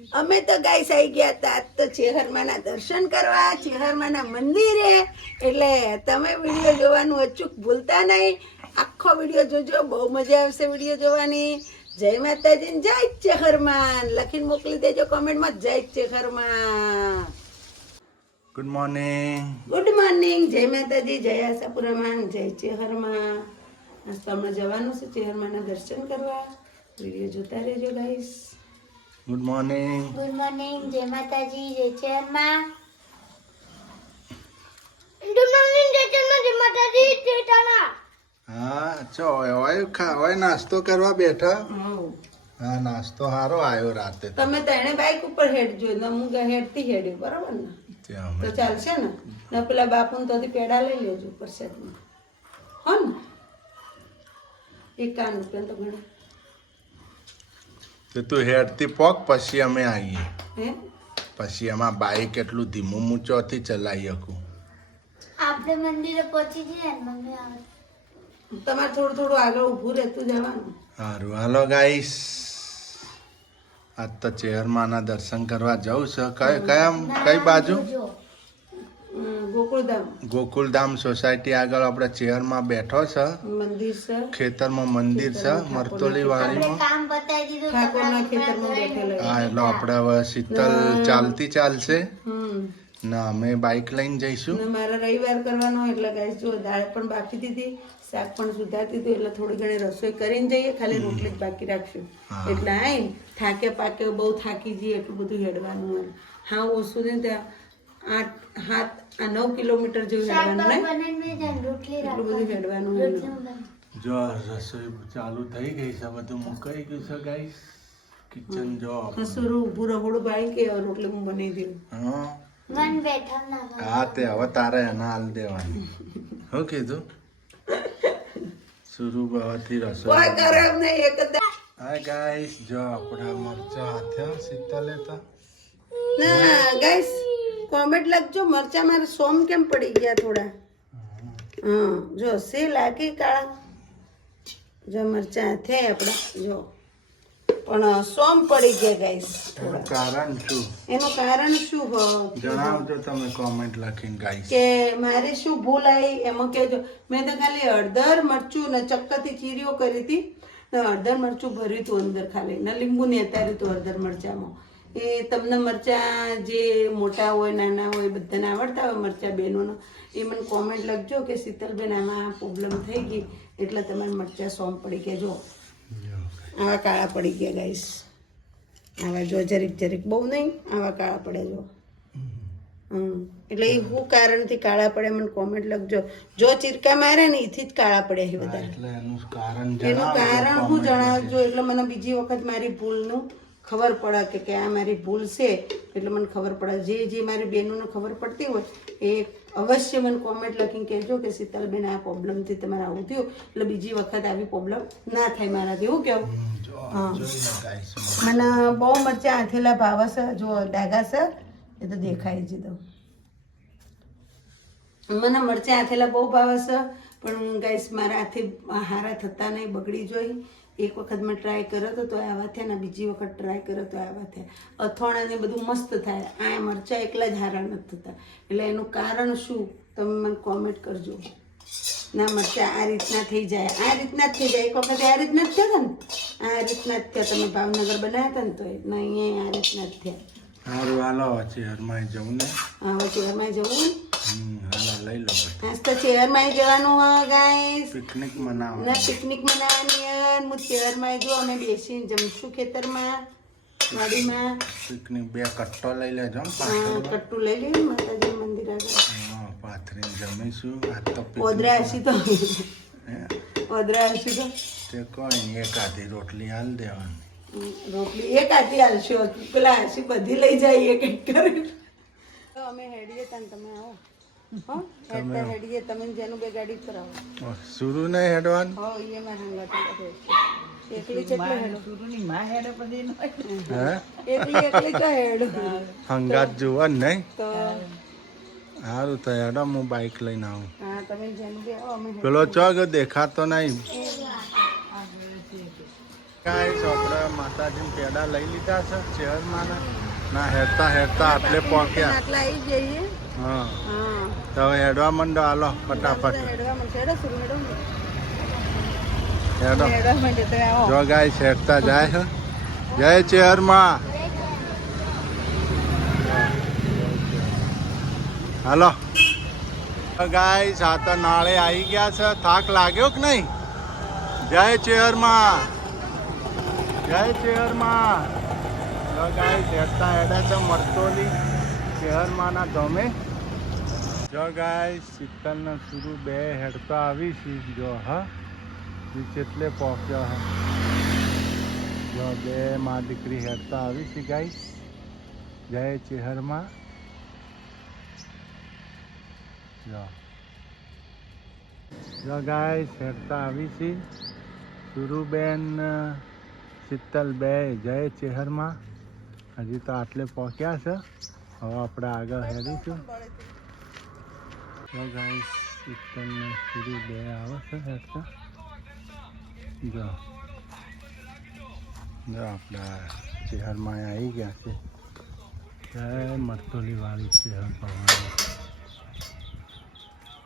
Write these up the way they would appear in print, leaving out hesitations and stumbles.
અમે તો ગાઈસ આવી ગયા હતા આજ તો ચેહરમાના દર્શન કરવા, ચેહરમાના મંદિરે. એટલે તમે વિડીયો જોવાનું અચૂક ભૂલતા નહીં. આખો વિડીયો જોજો, બહુ મજા આવશે વિડીયો જોવાની. જય માતાજી, જય ચેહરમાન લખીને મોકલી દેજો કોમેન્ટમાં, જય ચેહરમાન. Good morning. ગુડ મોર્નિંગ, જય માતાજી, જય આશાપુરામાન, જય ચેહરમાન. આજ તો હમણાં જવાનું છે ચેહરમાના દર્શન કરવા. વિડીયો જોતા રહેજો guys. Good morning. Good morning, જય માતાજી, જય ચેરમાં. ગુડ મોર્નિંગ, જય ચેરમાં, જય માતાજી, જય તારા. હા ચો હોય નાસ્તો કરવા બેઠા. હઉ. હા નાસ્તો સારો આવ્યો રાતે. તમે તો એને બાઈક ઉપર હેડજો ને હું હેડતી હેડ્યું, બરાબર ને? તો ચાલશે ને પેલા બાપુ તો પેડા લઈ લેજો પ્રસાદમાં, હો ને? 51 રૂપિયા તો ગણે. તો તું હેડતી પોક પછી અમે આવીએ. હે પછી એમાં બાઈક એટલું ધીમું મૂચોથી ચલાવી શકું. આપણે મંદિરે પહોંચી જઈએ ને મમ્મી આવે. તમારે થોડું થોડું આગળ ઊભું રહેતું જવાનું. સારું હાલો ગાઈસ, આજ તો ચેહરમાના દર્શન કરવા જવું છે. કઈ બાજુ? ગોકુળધામ ગોકુલધામ સોસાયટી આગળ આપણે ચેરમાં બેઠો છે. મંદિર છે, ખેતરમાં મંદિર છે, મરતોલી વાડીમાં. કામ બતાવી દીધું. ઠાકોરના ખેતરમાં બેઠેલા. હા એટલે આપણે હવે શીતલ ચાલતી ચાલશે હમ ને અમે બાઈક લઈને જઈશું. ને મારે રવિવાર કરવાનો એટલે ગાઈસ જો દાળ પણ બાકી દીધી, શાક પણ સુધારતી હતી, એટલે થોડી ઘણી રસોઈ કરીને જઈએ, ખાલી રોટલી જ બાકી રાખશું. એટલે આવીને થાકે પાકે બહુ થાકી જઈએ એટલું બધું હેડવાનું હોય. હા ઓછું ને ત્યાં 9 કિલોમીટર જેવું હેડવાનું ને રોટલી એટલું બધું હેડવાનું હોય. જો રસોઈ ચાલુ થઈ ગઈ છે, બધું મુકાઈ ગયું છે ગાઈસ. કિચન જો હસુરું ઊભું રહોડું બાળી કે રોટલી હું બનાવી દઉં. હા મન બેઠા ના હા તે હવે તારે એના હાલ દેવાની. શું કીધું? શુરુ ભાવથી રસોઈ. કોઈ કરે એમ નહીં, એક જ હા ગાઈસ જો આપણા મરચા હાથે શીતલે તો ના ગાઈસ કોમેન્ટ લખજો, મરચા મારે સોમ કેમ પડી ગયા થોડા. હા જો સે લાગે કાળા, જો મરચા હાથે આપણા જો પણ સોમ પડી ગયા ગાઈસ. એનું કારણ શું એનું કારણ શું હોય જણાવજો તમે કોમેન્ટ લખીને ગાઈસ. કે મારે શું ભૂલ આવી એમાં કહેજો. મેં તો ખાલી હળદર મરચું ને ચક્કરથી ચીરીઓ કરી હતી ને હળદર મરચું ભર્યું હતું અંદર, ખાલી ને લીંબુ ને અતાર્યું હતું હળદર મરચામાં. એ તમને મરચાં જે મોટા હોય નાના હોય બધાને આવડતા હોય મરચાં બેનોનો, એ મને કોમેન્ટ લખજો કે શીતલબેન આમાં પ્રોબ્લેમ થઈ ગઈ એટલે તમારે મરચાં સોમ પડી ગયા. જો આવા કાળા પડી ગયા ગાઈસ, આવા જો જરીક જરીક, બહુ નહીં, આવા કાળા પડે જો. એટલે એ શું કારણથી કાળા પડે મને કોમેન્ટ લખજો. જો ચીરકા મારે ને એથી જ કાળા પડ્યા છે બધા. એટલે એનું કારણ એનું કારણ હું જણાવજો, એટલે મને બીજી વખત મારી ભૂલનું ખબર પડે કે આ મારી ભૂલ છે, એટલે મને ખબર પડે. જે મારી બહેનોને ખબર પડતી હોય એ અવશ્ય મને કોમેન્ટ લખીને કહેજો કે શીતલબેન આ પ્રોબ્લેમથી તમારે આવું થયું, એટલે બીજી વખત આવી પ્રોબ્લેમ ના થાય મારાથી. એવું કેવું? હા મને બહુ મરચાં આથેલા ભાવે છે, જો ડાઘા છે એ તો દેખાય છે. તો મને મરચાં આથેલા બહુ ભાવે છે, પણ ગાઈસ મારા હાથે હારા થતા નહીં, બગડી જોઈ. એક વખત મેં ટ્રાય કર્યો હતો તો આવા થયા ને, બીજી વખત ટ્રાય કર્યો તો આવા થયા. અથાણાને બધું મસ્ત થાય, આ મરચાં એકલા જ હારા નથી થતા. એટલે એનું કારણ શું તમે મને કોમેન્ટ કરજો. ના મરચાં આ રીતના થઈ જાય, આ રીતના જ થઈ જાય. એક વખત આ રીતના જ થયા ને, આ રીતના જ થયા. તમે ભાવનગર બનાવ્યા હતા ને તો અહીંયા આ રીતના જ થયા. સારું હાલો ચેહરમાં જવું ને. હવે ચેહરમાં જવું ને, હાલો લઈ લો આજ તો ચેહરમાં જવાનું હોય ગાઈસ. પિકનિક મનાવવા ના પિકનિક મનાવવાની યાર. હું ચેહરમાં જો અમે બેસીને જમશું ખેતરમાં વાડીમાં. પિકનિક 2 કટ્ટો લઈ લેજો. કટ્ટું લઈ લેવું માતાજી મંદિર આગળ. પાથરીને જમીશું. આજ તો ઓદરા હસી તો ઓદરા હસી તો તે કોઈ નહીં, એક આધી રોટલી હાલ દેવાની. રોટલી એક આટી હાલશું, પેલા હસી બધી લઈ જાય એક એક કરી. તો અમે હેડીએ તા તમે આવો. હો હેડતા હેડીએ, તમે જેનું બે ગાડી કરાવો. શુરુ નહીં હેડવાનું. હો એ મારા હંગાટ એકલી કેટલે હેડો સુરુની માં હેડે પછી હે એકલી તો હેડો હંગાત જોવા નહીં તો સારું તો હેડો હું બાઈક લઈને આવું. હા તમે જેનું બે આવો અમે પેલો ચોક દેખાતો નહીં. ગાઈસ આપણે માતાજીને પેડા લઈ લીધા છે ચેરમાં ના હેરતા હેરતા આટલે પહોંચ્યા. આટલા આવી જઈએ. હા હા તો હવે હેડવા માંડો હાલો ફટાફટ હેડવા મળશે. હેડો શરૂ હેડો હેડો. હેડવા માંડે તો આવો. જો ગાઈસ હેરતા જાય છે. જય ચેરમાં હાલો. ગાઈસ આ તો નાળે આવી ગયા છે. થાક લાગ્યો કે નહીં? જય ચેરમાં જય ચેરમાં. જો ગાઈસ હેરતા હેડા છે મરતોલી ચેરમાંના ગમે. જો ગાઈસ શીતલને શુરુ બે હેડતા આવી છે. જો હા કેટલે પહોંચ્યો હા. જો બે માં દીકરી હેડતા આવી છે ગાઈસ. જય ચેહરમાં. જો ગાઈસ હેડતા આવી છે સુરુબેન શીતલ બે જય ચેહરમાં. હજી તો આટલે પહોંચ્યા છે. હવે આપણે આગળ હેડીશું. જો ગાઈસ શીતલ ને સુરુ બે આવે છે હેડતા. જો જો આપણા ચેહરમાં આવી ગયા છે. જય મરતોલી વાળી ચેહર ભવાની.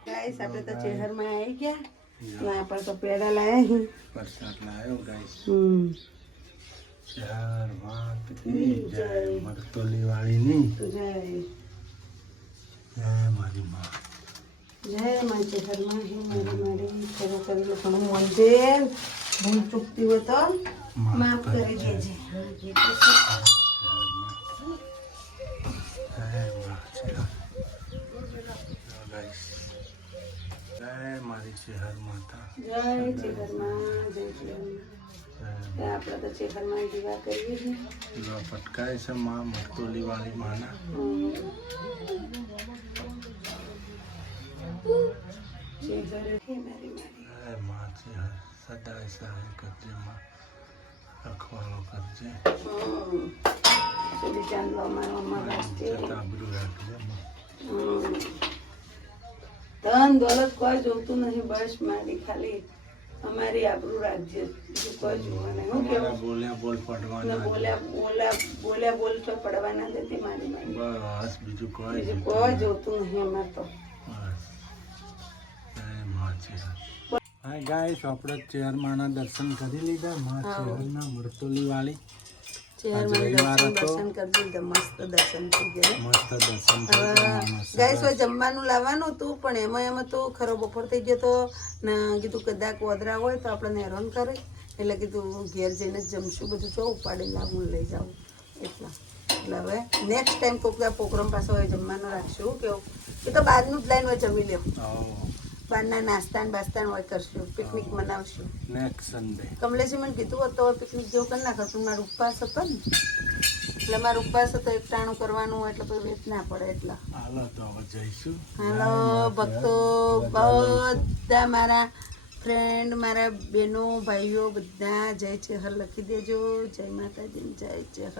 ગાઈસ આપણે તો ચેહરમાં આવી ગયા. यहाँ पर तो पेड़ा लाए हैं. प्रसाद लायो गाइस. ચાર વાત કી જય મરતોલી વાળી ની तो जय જય મારી માં. जय माँ चेहरमा है मारी मारी खरो करी लो घणું વંદે ભૂલ ચૂકતી હોય તો માફ કરી દેજે. જય મારી ચેહર માતા. જય ચેહરમાં જય ચેહરમાં. આપણે તો ચેહરમાં દીવા કરીએ છીએ. જો પટકાય છે માં મરતોલી વાળી માના. ચેહર હે મારી મારી. જય માં ચેહર સદાય સહાય કરજે માં. રખવાળો કરજે. સુધી ચાંદલો મારો અમાર રાખજે. આબરૂ રાખજે માં. ધન દોલત કોઈ જોતું નહીં. બસ મારી ખાલી અમારી આબરૂ રાખજે. બીજું કોઈ જોવા નહીં. હું કેવું બોલ્યા બોલ ને પડવાના. બોલ્યા બોલ તો પડવા ના દેતી મારી મારી. બસ બીજું કોઈ બીજું કોઈ જોતું નહીં અમાર તો. હા ગાઈસ આપણે ચેરમાના દર્શન કરી લીધા. માં ચેરના મરતોલી વાળી દર્શન કરી દીધા. મસ્ત દર્શન થઈ ગયા. મસ્ત દર્શન ગાઈસ હોય જમવાનું લાવવાનું હતું પણ એમાં તો ખરો બપોર થઈ ગયો તો ને કીધું કદાચ ઓદરા હોય તો આપણને હેરાન કરે એટલે કીધું ઘેર જઈને જ જમશું. બધું જો ઉપાડી લાવું લઈ જાઉં એટલે હવે નેક્સ્ટ ટાઈમ કોઈક પ્રોગ્રામ પાછો હોય જમવાનું રાખશું. કેવું એ તો બહારનું જ લાઈન હોય જમી લેવું. બહારના નાસ્તા બાસ્તા હોય કરશું. પિકનિક મનાવશું નેક્સ્ટ સન્ડે. કમલેશી મને કીધું હોત તો પિકનિક જેવું કરી નાખો પણ મારો ઉપવાસ હતો ને એટલે મારો ઉપવાસ હતો. એક ટાણું કરવાનું હોય એટલે કોઈ વેત ના પડે એટલે. હાલો તો હવે જઈશું. હાલો ભક્તો બધા મારા ફ્રેન્ડ મારા બહેનો ભાઈઓ બધા જય ચેહર લખી દેજો. જય માતાજી જય ચેહર.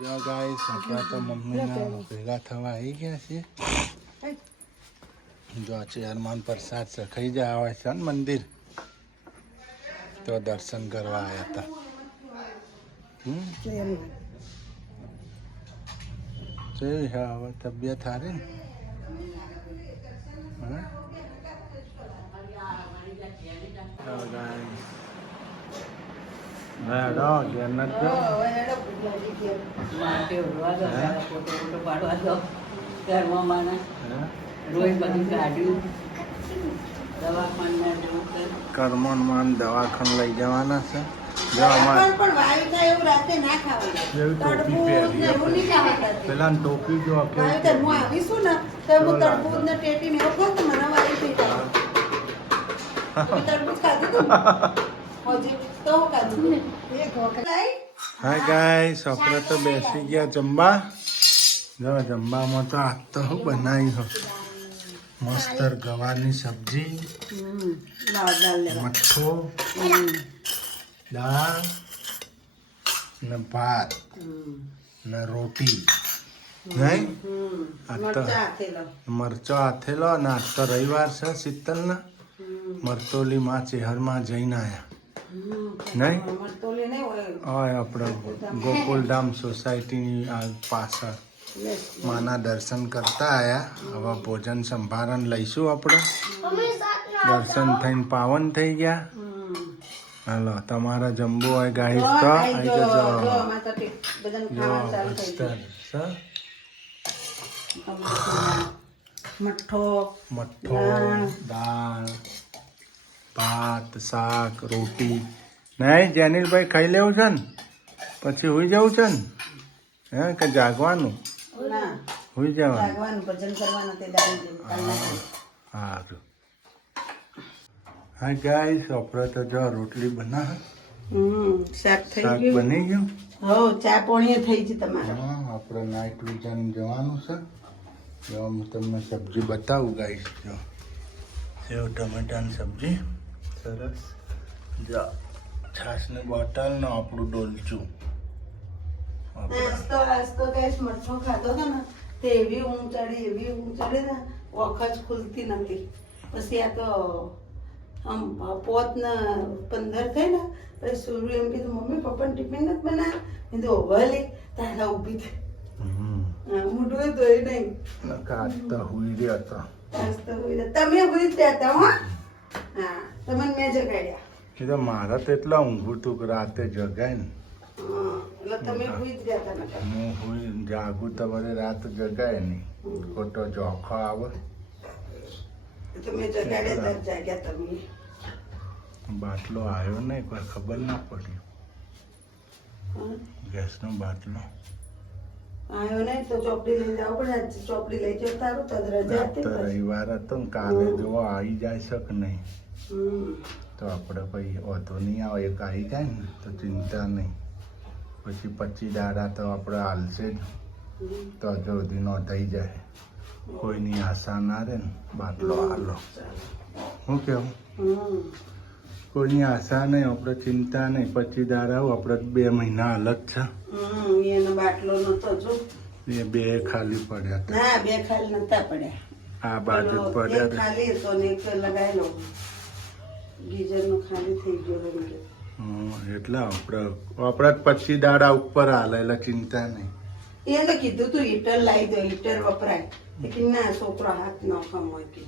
જો ગાઈસ આપણા તો મમ્મીના ભેગા થવા આવી ગયા છે. જો ચેરમાન પ્રસાદ સખાઈ જાય આવે છે ને મંદિર તો દર્શન કરવા આવ્યા હતા. કેવી છે હવે તબિયત સારી ને? કર્મોન દવાખાને લઈ જવાના છે. જો અમારે ટોપી પહેરી પેલા ટોપી જો આવીશું ને તો હું તરબૂચ ને ટેટી ને એવું ખાઉં તો મને વારી થઈ જાય. તરબૂચ ખાધું હજી તો ખાધું ને એક વખત. હા ગાઈસ આપણે તો બેસી ગયા જમવા. જો જમવામાં તો આજ તો હું બનાવી મસ્ત ગવાની સબ્જી, મઠ્ઠો, દાળ ને ભાત ને રોટી. નહીં આજ તો મરચો આથેલો અને આજ તો રવિવાર છે. શીતલના મરતોલી માં ચેહરમાં જઈને આવ્યા. નહીં મરતોલી નહીં હોય હા આપણે ગોકુલધામ સોસાયટીની આ પાછળ માના દર્શન કરતા આયા હવે ભોજન સંભારણ લઈશું આપણે મમ્મી સાથ દર્શન થઈને પાવન થઈ ગયા હાલો તમારા જમવું હોય ગાઈસ તો આવી જજો બધાને ખાવાનું ચાલુ થઈ ગયું. સર મઠ્ઠો મઠ્ઠો દાળ ભાત શાક રોટી નહીં જેનિલભાઈ ખાઈ લેવું છે ને પછી હોઈ જવું છે ને હે કે જાગવાનું ના હોઈ જવાનું જાગવાનું ભજન કરવાનું તે દાડી જેવું કાલના સારું હા ગાઈસ આપણે તો જો રોટલી બનાવ શાક થઈ શાક ગયું બની ગયું હો ચા પોણીએ થઈ ગઈ તમારે હા આપણે નાઇટ વિઝન જવાનું છે જો હું તમને સબ્જી બતાવું ગાઈસ જો સેવ ટમેટાની સબ્જી સરસ જો છાશની બોટલ ને આપણું ડોલચું આજ તો કઈ મઠ્ઠો ખાધો હતો ને તે એવી ઊંઘ ચડી ને વખત ખુલતી નથી પછી આ તો આમ પોત ને 15 થઈ ને પછી સુરુ એમ કીધું મમ્મી પપ્પાને ટિફિન નથી બનાવ્યા મેં તો ભલે તારા ઊભી થઈ મોઢું તો એ નહીં કાઢતા હુઈ રહ્યા હતા આજ તો તમે હુઈ જ રહ્યા હતા હો હા તમને મેં જગાડ્યા કીધું મારા તો એટલા ઊંઘું તું કે રાતે જગાય ને એટલે તમે હુઈ જ રહ્યા હતા ને હું હુઈ જાગું તો વળી રાત જગાય નહીં ખોટો જોખો આવે તમે જગાડ્યા હતા જાગ્યા તમે બાટલો આવ્યો નહીં કોઈ ખબર ના પડી ગેસનો બાટલો આયો નહીં તો ચોપડી લઈ જાવ પડે આજ ચોપડી લઈ જાવ તારું તો રજા હતી તો રવિવાર હતો ને કાલે જો આવી જાય છે કે નહીં હમ. તો આપણે પછી વાંધો નહીં આવે એક આવી જાય ને તો ચિંતા નહીં પછી 25 દાડા તો આપણે હાલશે જ તો હજુ સુધી નોંધાઈ જાય કોઈની આશા ના રહે ને બાટલો હાલો શું કેવું હમ. કોઈની આશા નહીં આપણે ચિંતા નહીં 25 દાડા આપણે 2 મહિના હાલત છે એનો બાટલો નતો જો એ 2 ખાલી પડ્યા હતા ના બે ખાલી નતા પડ્યા આ બાજુ જ પેલો પડ્યા એક ખાલી હતો ને એક લગાવેલો ગીઝર નો ખાલી થઈ ગયો રંગ એટલે આપણે 25 દાડા ઉપર હાલે એટલે ચિંતા નહીં એને કીધું તું હીટર લાવી દો હીટર વપરાય લેકિન ના છોકરો હાથ ન ખમ હોય કે